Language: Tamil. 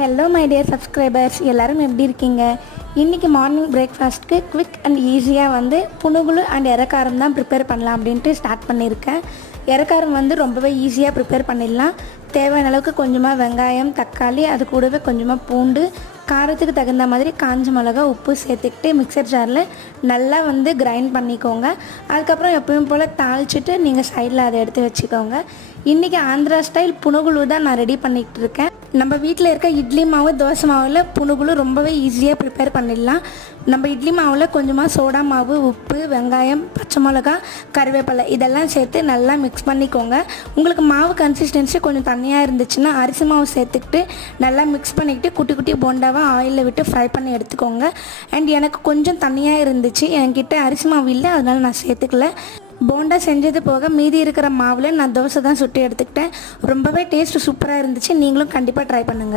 ஹலோ மை டியர் சப்ஸ்கிரைபர்ஸ், எல்லோரும் எப்படி இருக்கீங்க? இன்றைக்கி மார்னிங் பிரேக்ஃபாஸ்ட்டுக்கு குவிக் அண்ட் ஈஸியாக புனுகுலு அண்ட் எறக்காரம் தான் ப்ரிப்பேர் பண்ணலாம் அப்படின்ட்டு ஸ்டார்ட் பண்ணியிருக்கேன். எறக்காரம் ரொம்பவே ஈஸியாக ப்ரிப்பேர் பண்ணிடலாம். தேவையான அளவுக்கு கொஞ்சமாக வெங்காயம், தக்காளி, அது கூடவே கொஞ்சமாக பூண்டு, காரத்துக்கு தகுந்த மாதிரி காஞ்ச மிளகா, உப்பு சேர்த்துக்கிட்டு மிக்சர் ஜாரில் நல்லா கிரைண்ட் பண்ணிக்கோங்க. அதுக்கப்புறம் எப்பயும் போல் தாளிச்சிட்டு நீங்கள் சைடில் அதை எடுத்து வச்சுக்கோங்க. இன்றைக்கி ஆந்திரா ஸ்டைல் புனுகுலு தான் நான் ரெடி பண்ணிகிட்டு இருக்கேன். நம்ம வீட்டில் இருக்க இட்லி மாவு, தோசை மாவில் புனுகுலு ரொம்பவே ஈஸியாக ப்ரிப்பேர் பண்ணிடலாம். நம்ம இட்லி மாவில் கொஞ்சமாக சோடா மாவு, உப்பு, வெங்காயம், பச்சை மிளகா, கருவேப்பிலை இதெல்லாம் சேர்த்து நல்லா மிக்ஸ் பண்ணிக்கோங்க. உங்களுக்கு மாவு கன்சிஸ்டன்சி கொஞ்சம் தண்ணியாக இருந்துச்சுன்னா அரிசி மாவு சேர்த்துக்கிட்டு நல்லா மிக்ஸ் பண்ணிக்கிட்டு குட்டி குட்டி போண்டாவாக ஆயிலில் விட்டு ஃப்ரை பண்ணி எடுத்துக்கோங்க. அண்ட் எனக்கு கொஞ்சம் தண்ணியாக இருந்துச்சு, என்கிட்ட அரிசி மாவு இல்லை, அதனால் நான் சேர்த்துக்கல. போண்டா செஞ்சது போக மீதி இருக்கிற மாவில் நான் தோசை தான் சுட்டு எடுத்துக்கிட்டேன். ரொம்பவே டேஸ்ட் சூப்பராக இருந்துச்சு. நீங்களும் கண்டிப்பாக ட்ரை பண்ணுங்கள்.